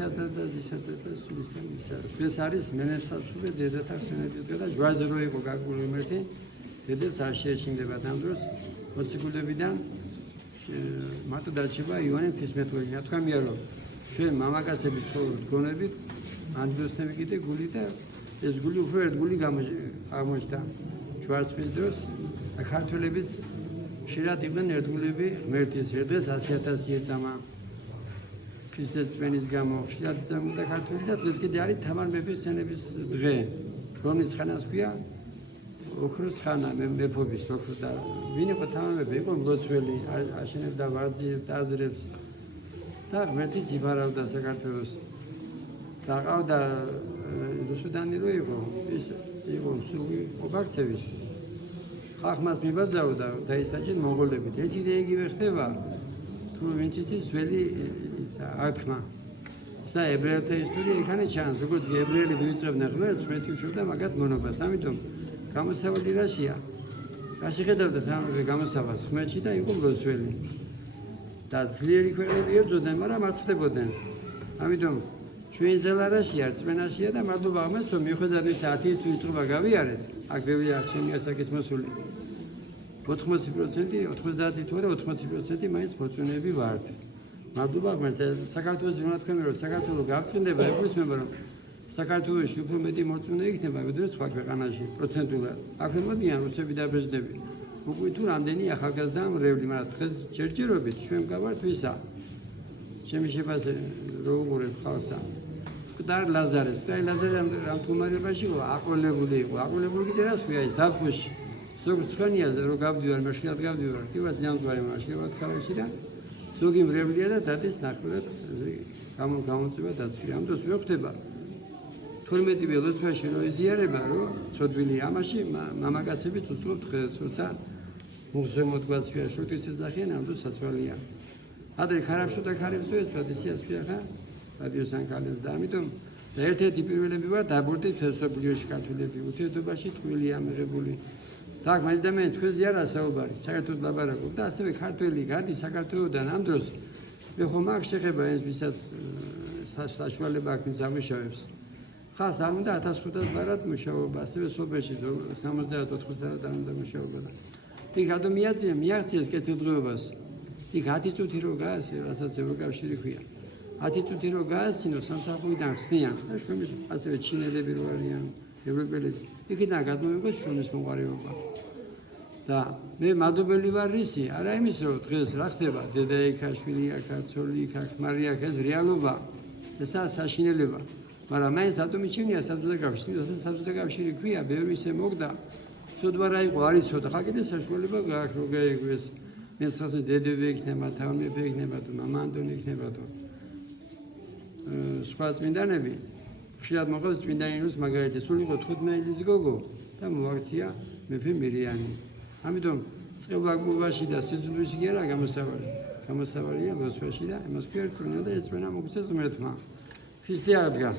ისადა და სულისა. ეს არის მენესაცუბე დედათა ხსენების დღე და ჯვარზე რო იყო გაგული მერტი დედებს არ შეეშინდება ამ დროს მოციქულებიდან მარტო დარჩება იოანე ღვთისმეტყველი. თქვენია რომ ჩვენ მამაკაცების გონებით ანდროსნები კიდე გული და ეს გული უფრო ერთ გული აღმოჩნდა ჯვარცხის დროს ქართველებიც ხშირად იყვნენ ერთგულები ღმერთის დღეს 100,000 ეწამა ქრისტეს წმენის გამო ხშირად წამოდა ქართველი და დღეს კიდე არის თამარ მეფის სცენების დღე რომლის ხანას ქვია ოქროს ხანა მეფობის ოქრო და ვინ იყო თამარ მეფე იყო მლოცველი აშენებდა ვარძიებს ტაძრებს და ღმერთიც იბარავდა საქართველოს და ყავდა რუსუდანი რო იყო ის იყო მსუბუქი ობაქცევის ხახმას მიბაძავდა და ისაჭით მონღოლებით ერთი და იგივე ხდება თუ ვინც იცის ძველი ათქმა სა ებრაელთა ისტორია იქანე ჩანს როგორც ებრაელები ვიწყებდნენ ღმერთს მეთი უშობდა მაგათ მონობას ამიტომ გამოსავალი რაშია რაში ხედავდა თამარ გამოსავალს ღმერთში და იყო მლოცველი და ძლიერი ქვეყნები ებრძოდნენ მაგრამ არ ხდებოდნენ ამიტომ ჩვენ ზელარაშია რწმენაშია და მადლობა ღმერთს რომ მიუხედავად ისა 10 თვის წყობა გავიარეთ აქ ბევრი ჩემი ასაკის მოსული 80% 90 თუ არა 80% მაინც მოწვენები ვართ მადლობა ღმერთს საქართველოს ზონა თქვენ რომ საქართველოს გავწინდება ეგრისმება რომ საქართველოში უფრო მეტი მოწვენე იქნება ვიდრე სხვა ქვეყანაში პროცენტულად აქ მოდიან რუსები და ბერძნები უკვე თუ რამდენი ახალგაზრდა მრევლი მაგრამ დღეს ჯერჯერობით ჩვენ გავართ ვისა ჩემი შეფასე რო უყურებ ხალხსა მკვდარ ლაზარეს მკვდარ ლაზარე ამ თუმარებაში აყოლებული იყო აყოლებული კიდე რას ქვია ის საფხუში ზოგი ცხენია რო გავდივარ მაშინად გავდივარ კიბა ძიანგვარი მაშინად ხალხში და ზოგი მრევლია და დადის ნახევრად გამოწება დაცვი ამ დროს მეხვდება 12 ველოსფერში რო იზიარება რო ცოდვილი ამაში მამაკაცები უწყობთ დღეს როცა მუზემოდგაცია შუტის ეძახიან ამ დროს საცვალია ადრე ხარაბშუთა ხარებსო ეს ტრადიციას ფიახა რადიოსან კალენს და ამიტომ და ერთ-ერთი პირველები ვარ დაბურდით ფესობლიოში ქართველები უთერთობაში ტყუილი ამიღებული და მაგ და მე თქვენზე არა საუბარი საერთოდ ლაბარაკობ და ასევე ქართველი გადის საქართველოსდან ამ დროს მე ხომ აქ შეხება ეს ვისაც საშუალება აქვს ამუშავებს ხას არ უნდა 1500 ლარად მუშაობა ასევე სოფელში 70-80 ლარად უნდა მუშაობა და იქ ადამიანია მიაღწიეს კეთილდღეობას იქ 10 წუთი რო გაასე რასაც ევროკავშირი ქვია 10 წუთი რო გაასცინო სამსახურიდან ხსნიან და შრომის ასევე ჩინელები რო არიან ევროპელები იქიდან გადმოვიღოს შრომის მოყარეობა და მე მადლობელი ვარ რისი არა იმის რომ დღეს რა ხდება დედა იქაშვილი აქა ცოლი იქა ხმარი აქ ეს რეალობა ესა საშინელება მაგრამ მაინც ატომიჩენია საბჭოთა კავშირი საბჭოთა კავშირი ქვია ბევრი ისე მოგდა ცოდვა რა იყო არის ცოტა ხა კიდე საშუალება გააქვს რომ გაიგოს მე საერთოდ დედები იქნება თამამები იქნება თუ მამანდონი იქნება თუ სხვა წმინდანები ხშირად მოყავს წმინდანინოს მაგალითად სულ იყო 15 ილის გოგო და მოაქცია მეფე მირიანი ამიტომ წყევაგულაში და სიძულვაში კი არა გამოსავალია მოსვაში და იმას კი არ წმინდა და ეწმენა მოგცეს ღმერთმა ქრისტიანობა